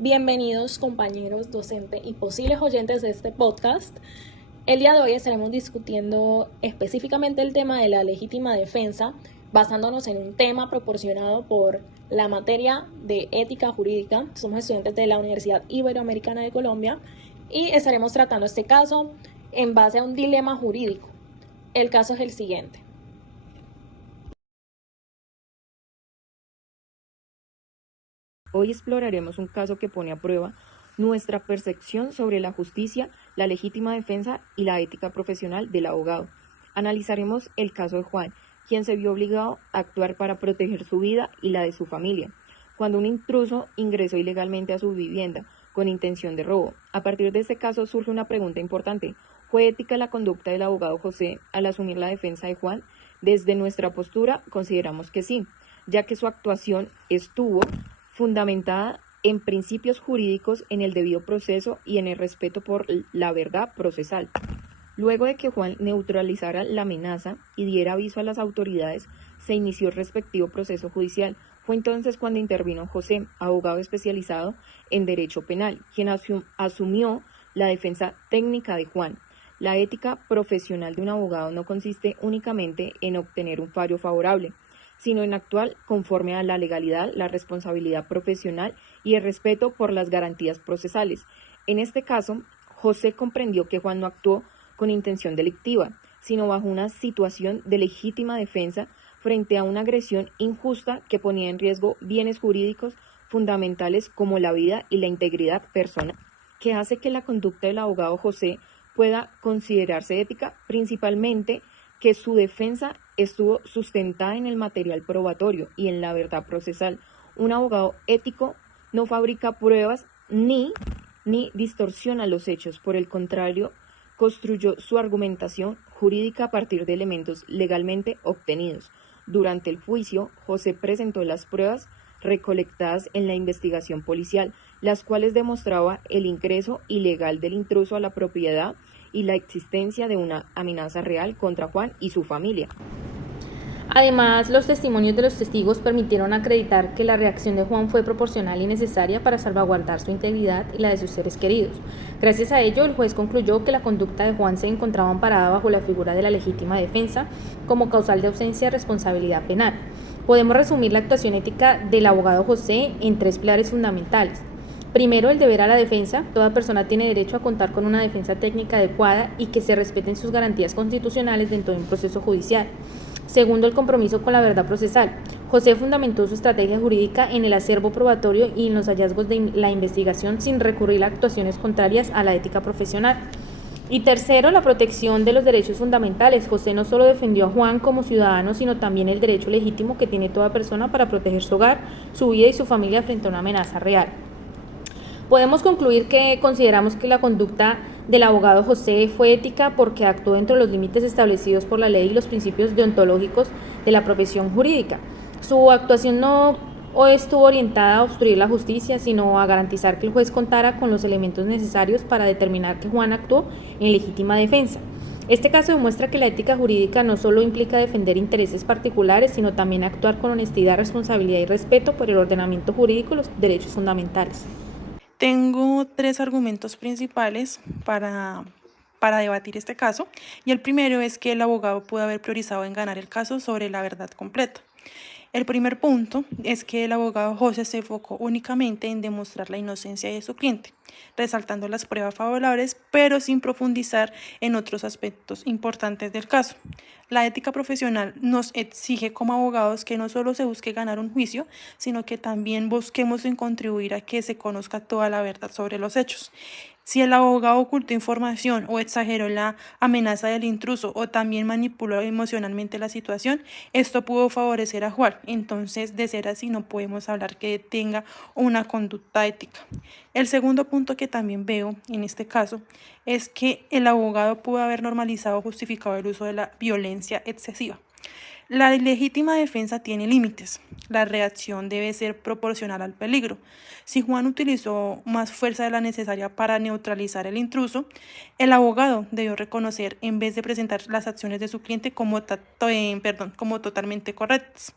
Bienvenidos compañeros, docentes y posibles oyentes de este podcast. El día de hoy estaremos discutiendo específicamente el tema de la legítima defensa, basándonos en un tema proporcionado por la materia de ética jurídica. Somos estudiantes de la Universidad Iberoamericana de Colombia y estaremos tratando este caso en base a un dilema jurídico. El caso es el siguiente. Hoy exploraremos un caso que pone a prueba nuestra percepción sobre la justicia, la legítima defensa y la ética profesional del abogado. Analizaremos el caso de Juan, quien se vio obligado a actuar para proteger su vida y la de su familia, cuando un intruso ingresó ilegalmente a su vivienda con intención de robo. A partir de este caso surge una pregunta importante. ¿Fue ética la conducta del abogado José al asumir la defensa de Juan? Desde nuestra postura consideramos que sí, ya que su actuación estuvo fundamentada en principios jurídicos, en el debido proceso y en el respeto por la verdad procesal. Luego de que Juan neutralizara la amenaza y diera aviso a las autoridades, se inició el respectivo proceso judicial. Fue entonces cuando intervino José, abogado especializado en derecho penal, quien asumió la defensa técnica de Juan. La ética profesional de un abogado no consiste únicamente en obtener un fallo favorable, sino en actuar conforme a la legalidad, la responsabilidad profesional y el respeto por las garantías procesales. En este caso, José comprendió que Juan no actuó con intención delictiva, sino bajo una situación de legítima defensa frente a una agresión injusta que ponía en riesgo bienes jurídicos fundamentales como la vida y la integridad personal, que hace que la conducta del abogado José pueda considerarse ética, principalmente que su defensa estuvo sustentada en el material probatorio y en la verdad procesal. Un abogado ético no fabrica pruebas ni distorsiona los hechos. Por el contrario, construyó su argumentación jurídica a partir de elementos legalmente obtenidos. Durante el juicio, José presentó las pruebas recolectadas en la investigación policial, las cuales demostraban el ingreso ilegal del intruso a la propiedad y la existencia de una amenaza real contra Juan y su familia. Además, los testimonios de los testigos permitieron acreditar que la reacción de Juan fue proporcional y necesaria para salvaguardar su integridad y la de sus seres queridos. Gracias a ello, el juez concluyó que la conducta de Juan se encontraba amparada bajo la figura de la legítima defensa como causal de ausencia de responsabilidad penal. Podemos resumir la actuación ética del abogado José en tres pilares fundamentales. Primero, el deber a la defensa. Toda persona tiene derecho a contar con una defensa técnica adecuada y que se respeten sus garantías constitucionales dentro de un proceso judicial. Segundo, el compromiso con la verdad procesal. José fundamentó su estrategia jurídica en el acervo probatorio y en los hallazgos de la investigación sin recurrir a actuaciones contrarias a la ética profesional. Y tercero, la protección de los derechos fundamentales. José no solo defendió a Juan como ciudadano, sino también el derecho legítimo que tiene toda persona para proteger su hogar, su vida y su familia frente a una amenaza real. Podemos concluir que consideramos que la conducta del abogado José fue ética porque actuó dentro de los límites establecidos por la ley y los principios deontológicos de la profesión jurídica. Su actuación no estuvo orientada a obstruir la justicia, sino a garantizar que el juez contara con los elementos necesarios para determinar que Juan actuó en legítima defensa. Este caso demuestra que la ética jurídica no solo implica defender intereses particulares, sino también actuar con honestidad, responsabilidad y respeto por el ordenamiento jurídico y los derechos fundamentales. Tengo tres argumentos principales para debatir este caso, y el primero es que el abogado pudo haber priorizado en ganar el caso sobre la verdad completa. El primer punto es que el abogado José se enfocó únicamente en demostrar la inocencia de su cliente, resaltando las pruebas favorables, pero sin profundizar en otros aspectos importantes del caso. La ética profesional nos exige como abogados que no solo se busque ganar un juicio, sino que también busquemos en contribuir a que se conozca toda la verdad sobre los hechos. Si el abogado ocultó información o exageró la amenaza del intruso o también manipuló emocionalmente la situación, esto pudo favorecer a Juan. Entonces, de ser así, no podemos hablar que tenga una conducta ética. El segundo punto que también veo en este caso es que el abogado pudo haber normalizado o justificado el uso de la violencia excesiva. La legítima defensa tiene límites. La reacción debe ser proporcional al peligro. Si Juan utilizó más fuerza de la necesaria para neutralizar el intruso, el abogado debió reconocer, en vez de presentar las acciones de su cliente como totalmente correctas.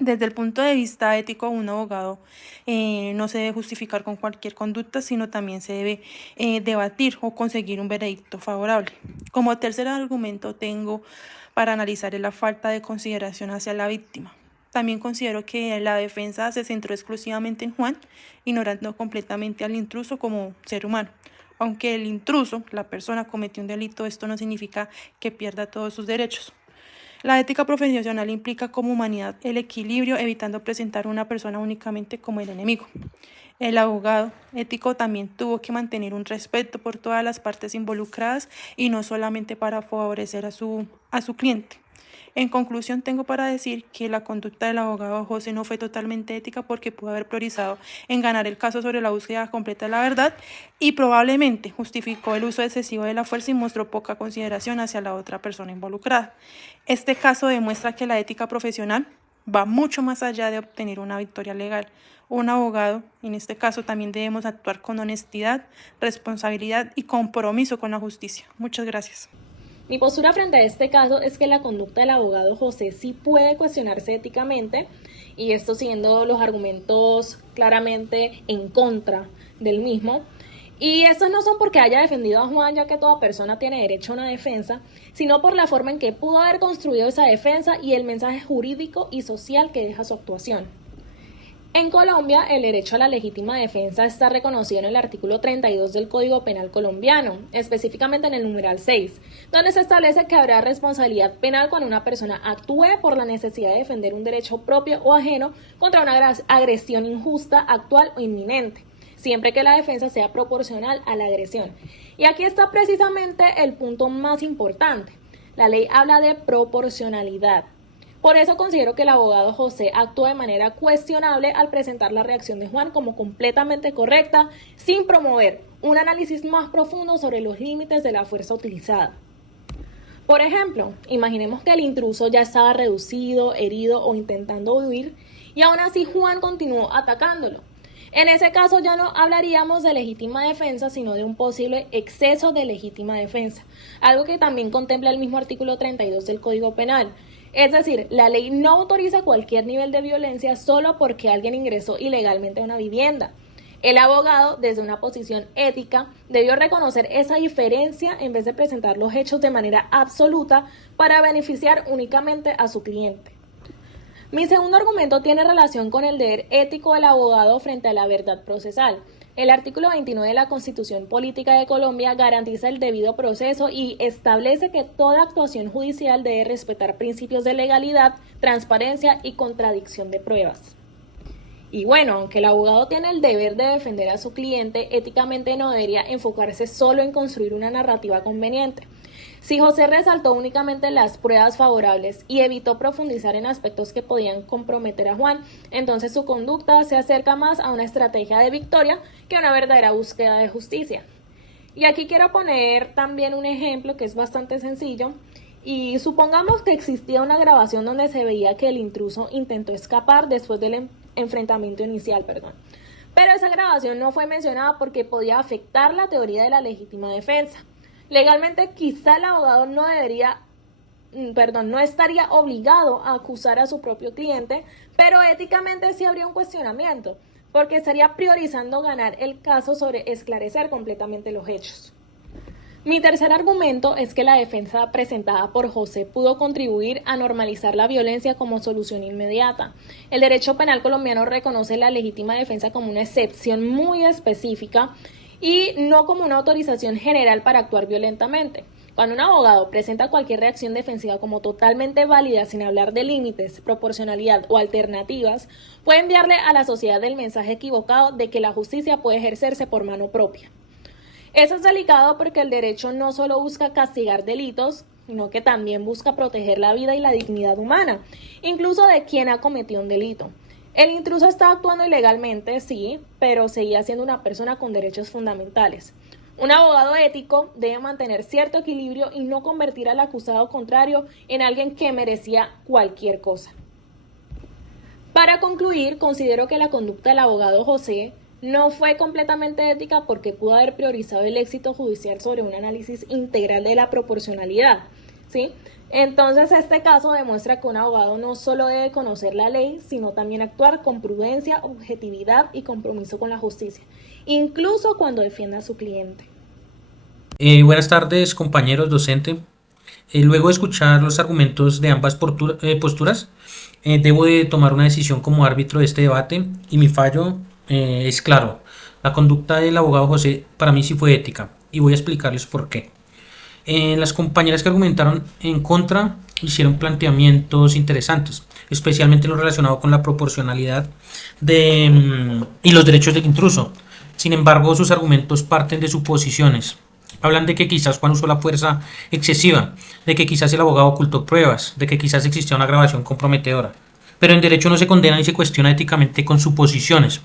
Desde el punto de vista ético, un abogado no se debe justificar con cualquier conducta, sino también se debe debatir o conseguir un veredicto favorable. Como tercer argumento tengo para analizar la falta de consideración hacia la víctima. También considero que la defensa se centró exclusivamente en Juan, ignorando completamente al intruso como ser humano. Aunque el intruso, la persona, cometió un delito, esto no significa que pierda todos sus derechos. La ética profesional implica como humanidad el equilibrio, evitando presentar a una persona únicamente como el enemigo. El abogado ético también tuvo que mantener un respeto por todas las partes involucradas y no solamente para favorecer a su cliente. En conclusión, tengo para decir que la conducta del abogado José no fue totalmente ética porque pudo haber priorizado en ganar el caso sobre la búsqueda completa de la verdad y probablemente justificó el uso excesivo de la fuerza y mostró poca consideración hacia la otra persona involucrada. Este caso demuestra que la ética profesional va mucho más allá de obtener una victoria legal. Un abogado, en este caso, también debemos actuar con honestidad, responsabilidad y compromiso con la justicia. Muchas gracias. Mi postura frente a este caso es que la conducta del abogado José sí puede cuestionarse éticamente, y esto siguiendo los argumentos claramente en contra del mismo. Y estos no son porque haya defendido a Juan, ya que toda persona tiene derecho a una defensa, sino por la forma en que pudo haber construido esa defensa y el mensaje jurídico y social que deja su actuación. En Colombia, el derecho a la legítima defensa está reconocido en el artículo 32 del Código Penal colombiano, específicamente en el numeral 6, donde se establece que habrá responsabilidad penal cuando una persona actúe por la necesidad de defender un derecho propio o ajeno contra una agresión injusta, actual o inminente, siempre que la defensa sea proporcional a la agresión. Y aquí está precisamente el punto más importante. La ley habla de proporcionalidad. Por eso considero que el abogado José actuó de manera cuestionable al presentar la reacción de Juan como completamente correcta, sin promover un análisis más profundo sobre los límites de la fuerza utilizada. Por ejemplo, imaginemos que el intruso ya estaba reducido, herido o intentando huir, y aún así Juan continuó atacándolo. En ese caso ya no hablaríamos de legítima defensa, sino de un posible exceso de legítima defensa, algo que también contempla el mismo artículo 32 del Código Penal. Es decir, la ley no autoriza cualquier nivel de violencia solo porque alguien ingresó ilegalmente a una vivienda. El abogado, desde una posición ética, debió reconocer esa diferencia en vez de presentar los hechos de manera absoluta para beneficiar únicamente a su cliente. Mi segundo argumento tiene relación con el deber ético del abogado frente a la verdad procesal. El artículo 29 de la Constitución Política de Colombia garantiza el debido proceso y establece que toda actuación judicial debe respetar principios de legalidad, transparencia y contradicción de pruebas. Y bueno, aunque el abogado tiene el deber de defender a su cliente, éticamente no debería enfocarse solo en construir una narrativa conveniente. Si José resaltó únicamente las pruebas favorables y evitó profundizar en aspectos que podían comprometer a Juan, entonces su conducta se acerca más a una estrategia de victoria que a una verdadera búsqueda de justicia. Y aquí quiero poner también un ejemplo que es bastante sencillo. Y supongamos que existía una grabación donde se veía que el intruso intentó escapar después del enfrentamiento inicial, Pero esa grabación no fue mencionada porque podía afectar la teoría de la legítima defensa. Legalmente quizá el abogado no estaría obligado a acusar a su propio cliente, pero éticamente sí habría un cuestionamiento, porque estaría priorizando ganar el caso sobre esclarecer completamente los hechos. Mi tercer argumento es que la defensa presentada por José pudo contribuir a normalizar la violencia como solución inmediata. El derecho penal colombiano reconoce la legítima defensa como una excepción muy específica y no como una autorización general para actuar violentamente. Cuando un abogado presenta cualquier reacción defensiva como totalmente válida sin hablar de límites, proporcionalidad o alternativas, puede enviarle a la sociedad el mensaje equivocado de que la justicia puede ejercerse por mano propia. Eso es delicado porque el derecho no solo busca castigar delitos, sino que también busca proteger la vida y la dignidad humana, incluso de quien ha cometido un delito. El intruso está actuando ilegalmente, sí, pero seguía siendo una persona con derechos fundamentales. Un abogado ético debe mantener cierto equilibrio y no convertir al acusado contrario en alguien que merecía cualquier cosa. Para concluir, considero que la conducta del abogado José no fue completamente ética porque pudo haber priorizado el éxito judicial sobre un análisis integral de la proporcionalidad. ¿sí? Entonces, este caso demuestra que un abogado no solo debe conocer la ley, sino también actuar con prudencia, objetividad y compromiso con la justicia, incluso cuando defienda a su cliente. Buenas tardes, compañeros, docente. Luego de escuchar los argumentos de ambas posturas, debo de tomar una decisión como árbitro de este debate y mi fallo es claro. La conducta del abogado José para mí sí fue ética y voy a explicarles por qué. Las compañeras que argumentaron en contra hicieron planteamientos interesantes, especialmente en lo relacionado con la proporcionalidad y los derechos del intruso. Sin embargo, sus argumentos parten de suposiciones. Hablan de que quizás Juan usó la fuerza excesiva, de que quizás el abogado ocultó pruebas, de que quizás existía una grabación comprometedora. Pero en derecho no se condena ni se cuestiona éticamente con suposiciones.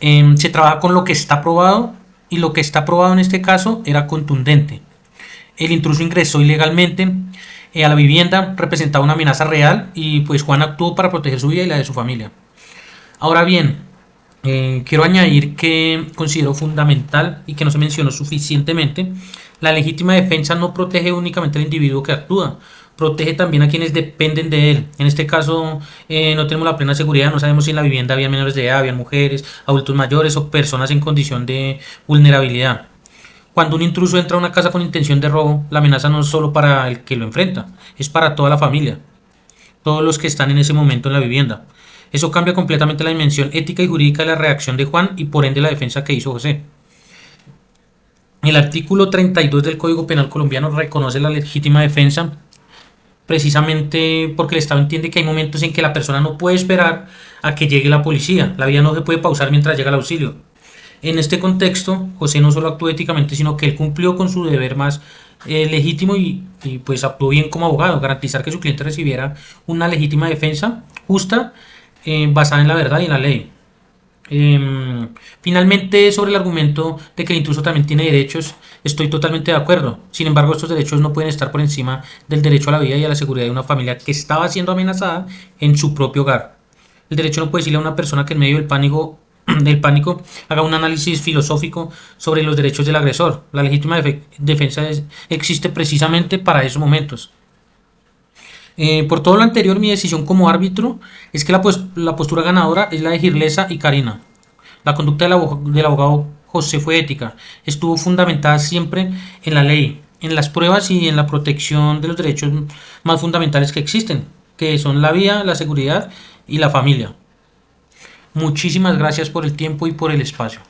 Se trabaja con lo que está probado y lo que está probado en este caso era contundente. El intruso ingresó ilegalmente a la vivienda, representaba una amenaza real y pues Juan actuó para proteger su vida y la de su familia. Ahora bien, quiero añadir que considero fundamental y que no se mencionó suficientemente, la legítima defensa no protege únicamente al individuo que actúa, protege también a quienes dependen de él. En este caso no tenemos la plena seguridad, no sabemos si en la vivienda había menores de edad, habían mujeres, adultos mayores o personas en condición de vulnerabilidad. Cuando un intruso entra a una casa con intención de robo, la amenaza no es solo para el que lo enfrenta, es para toda la familia, todos los que están en ese momento en la vivienda. Eso cambia completamente la dimensión ética y jurídica de la reacción de Juan y por ende la defensa que hizo José. El artículo 32 del Código Penal colombiano reconoce la legítima defensa precisamente porque el Estado entiende que hay momentos en que la persona no puede esperar a que llegue la policía, la vida no se puede pausar mientras llega el auxilio. En este contexto, José no solo actuó éticamente, sino que él cumplió con su deber más legítimo y pues actuó bien como abogado, garantizar que su cliente recibiera una legítima defensa justa, basada en la verdad y en la ley. Finalmente, sobre el argumento de que el intruso también tiene derechos, estoy totalmente de acuerdo. Sin embargo, estos derechos no pueden estar por encima del derecho a la vida y a la seguridad de una familia que estaba siendo amenazada en su propio hogar. El derecho no puede decirle a una persona que en medio del pánico haga un análisis filosófico sobre los derechos del agresor. La legítima defensa existe precisamente para esos momentos. Por todo lo anterior, mi decisión como árbitro es que la postura ganadora es la de Girlesa y Karina. La conducta del abogado José fue ética, estuvo fundamentada siempre en la ley, en las pruebas y en la protección de los derechos más fundamentales que existen, que son la vida, la seguridad y la familia. Muchísimas gracias por el tiempo y por el espacio.